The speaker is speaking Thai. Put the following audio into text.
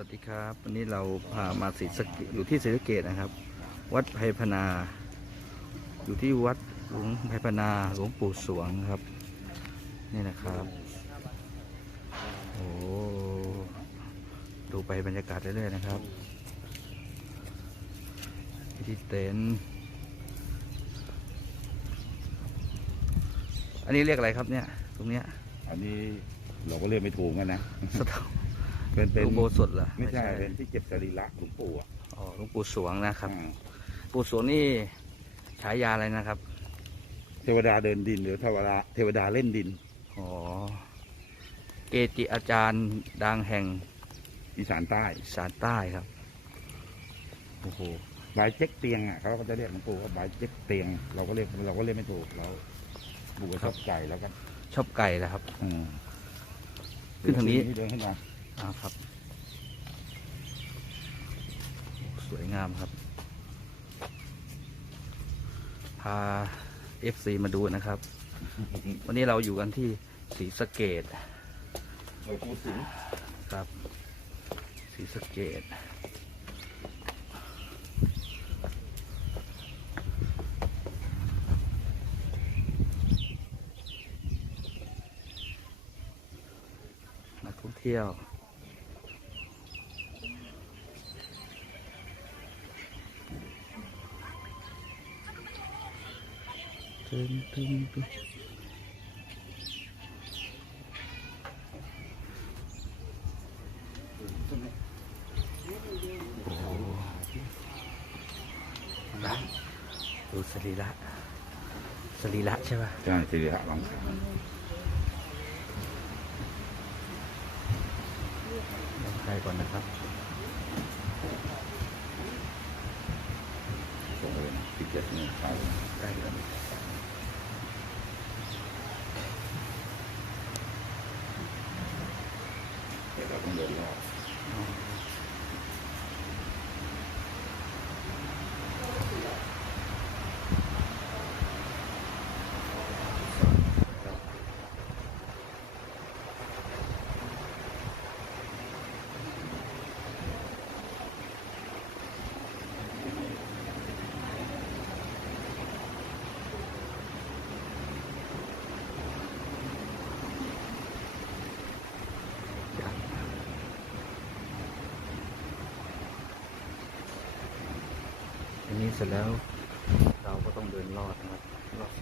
วัสดีครับวันนี้เราพามาศรีสะเกษอยู่ที่ศรีสะเกษนะครับวัดไพพนาอยู่ที่วัดหลวงไพพนาหลวงปู่สวงครับนี่นะครับโอ้ดูไปบรรยากาศเรื่อยๆนะครับที่เต็นท์อันนี้เรียกอะไรครับเนี่ยตรงเนี้ยอันนี้เราก็เรียกไม่ถูกกันนะ สถาน เป็นหลวงปู่สดเหรอ ไม่ใช่เป็นที่เก็บสรีระหลวงปู่อ่ะ อ๋อหลวงปู่สวงนะครับ อ่า ปู่สวงนี่ฉายาอะไรนะครับ เทวดาเดินดินหรือเทวดาเล่นดิน อ๋อเกจิอาจารย์ดังแห่ง อีสานใต้ อีสานใต้ครับโอ้โห บายเจ๊กเตียงอ่ะเขาก็จะเรียกหลวงปู่ว่าบายเจ๊กเตียงเราก็เรียกไม่ถูกเราปู่ก็ชอบไก่แล้วกัน ชอบไก่แล้วครับ อืม ขึ้นทางนี้ เดินขึ้นมา ครับสวยงามครับพา FC มาดูนะครับ วันนี้เราอยู่กันที่ศรีสะเกษ หลวงปู่สิงห์ ครับศรีสะเกษนักท่องเที่ยวตึงตึงตึงโอ้โหดูสรีระใช่ป่ะ ใช่สรีระหลัง ใครก่อนนะครับ ส่งเลยนะติดเจ็ดเนี่ยเขา ได้ครับ เดี๋ยวเราต้องเดินรอบ อันนี้เสร็จแล้วเราก็ต้องเดินลอดนะครับลอด